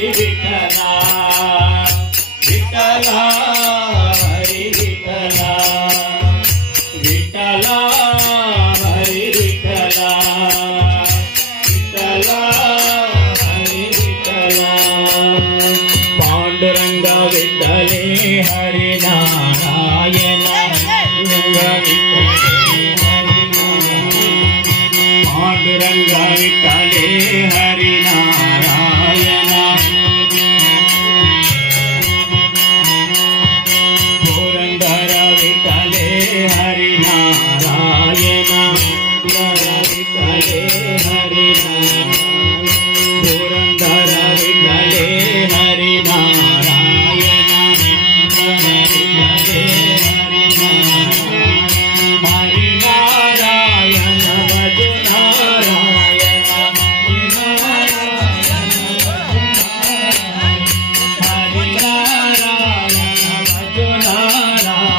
विठ्ठला विठ्ठला हरी विठ्ठला विठ्ठला हरी विठ्ठला विठ्ठला हरी विठ्ठला पांडुरंग विठ्ठले हरी नारायण पांडुरंग विठ्ठले हरी नारायण पुरंदर विठ्ठले हरी नारायण विठ्ठले हरी पुरंदर विठ्ठले हरी नारायण विठ्ठले हरी नारायण भज नारायण हरी नारायण भज नारायण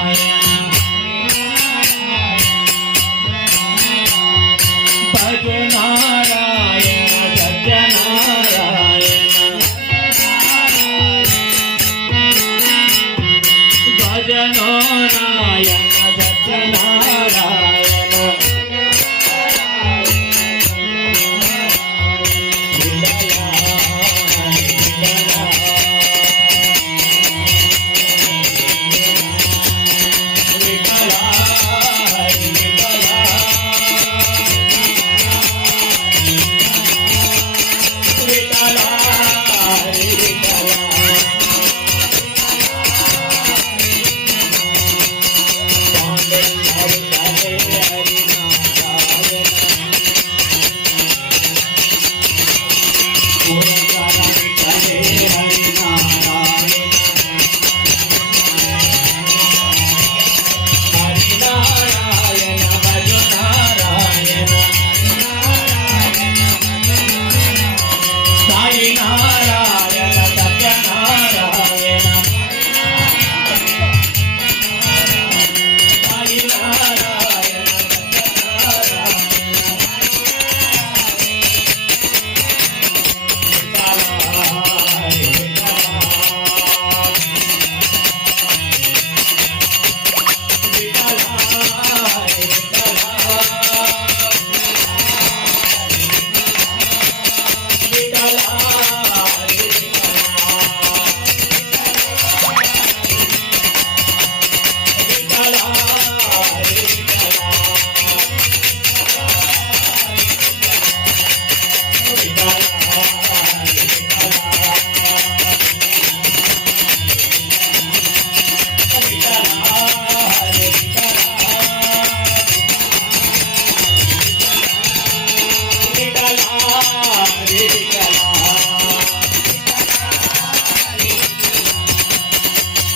भज नारायण सत्यनारायण भज नारायण सत्यनारायण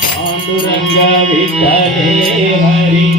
पांडुरंग विठ्ठले हरी